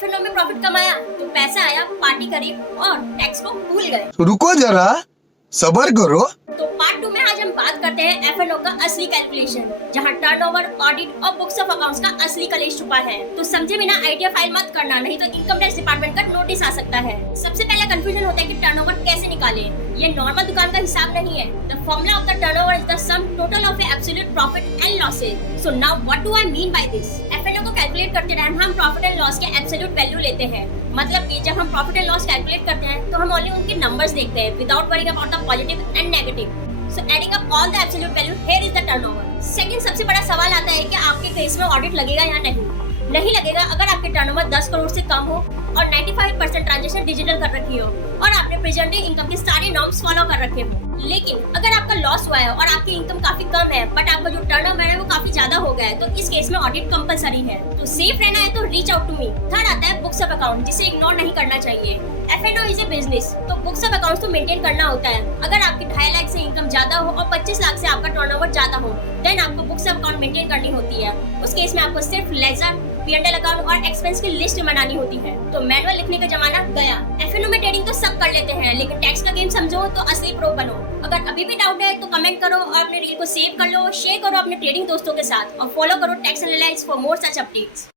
F&O में profit कमाया तो पैसा आया, पार्टी करी और टैक्स को भूल गए। रुको जरा, सबर करो। तो पार्ट 2 में आज हम बात करते हैं F&O का असली कैलकुलेशन, जहां टर्नओवर, ऑडिट और बुक्स ऑफ अकाउंट्स का असली कलेश छुपा है। तो समझे बिना आइडिया फाइल मत करना, नहीं तो इनकम टैक्स डिपार्टमेंट का नोटिस आ सकता है। सबसे पहला कंफ्यूजन होता है कि टर्नओवर कैसे निकाले। ये नॉर्मल दुकान का हिसाब नहीं है। The formula of the turnover is the sum total of absolute profit and losses. So now what do I mean by this? F&O को कैलकुलेट करते टाइम हम प्रॉफिट एंड लॉस के एब्सोल्यूट वैल्यू लेते हैं। मतलब कि जब हम प्रॉफिट एंड लॉस कैलकुलेट करते हैं तो हम ओनली उनके नंबर्स देखते हैं without worrying about the positive and negative. So adding up all the absolute value, here is the turnover. Second सबसे बड़ा सवाल आता है कि आपके केस में ऑडिट लगेगा या नहीं। नहीं लगेगा अगर आपके टर्नओवर 10 करोड़ से कम हो और 95% ट्रांजैक्शन डिजिटल कर रखी हो और आपने प्रेजेंट डे इनकम के सारे नॉर्म्स फॉलो कर रखे हो। लेकिन अगर आपका लॉस हुआ है और आपकी इनकम काफी कम है बट आपका जो टर्नओवर है वो काफी ज्यादा हो गया है, तो इस केस में ऑडिट कंपलसरी है। तो सेफ रहना है तो reach out to me. Third आता है बुक्स ऑफ अकाउंट, जिसे इग्नोर नहीं करना चाहिए। F&O इज ए बिजनेस, तो बुक्स ऑफ अकाउंट्स तो मेंटेन करना होता है। अगर आपकी 2.5 लाख से इनकम ज्यादा हो और 25 लाख से आपका टर्नओवर ज्यादा हो, देन आपको बुक्स ऑफ अकाउंट मेंटेन करनी होती है। उस केस में आपको सिर्फ लेजर, P&L अकाउंट और एक्सपेंस की लिस्ट बनानी होती है। तो मैनुअल लिखने का जमाना गया। F&O में ट्रेडिंग तो सब कर लेते हैं, लेकिन टैक्स का गेम समझो तो असली प्रो बनो। अगर अभी भी डाउट है तो कमेंट करो और अपने रील को सेव कर लो, शेयर करो अपने ट्रेडिंग दोस्तों के साथ और फॉलो करो tax analyse for more such updates.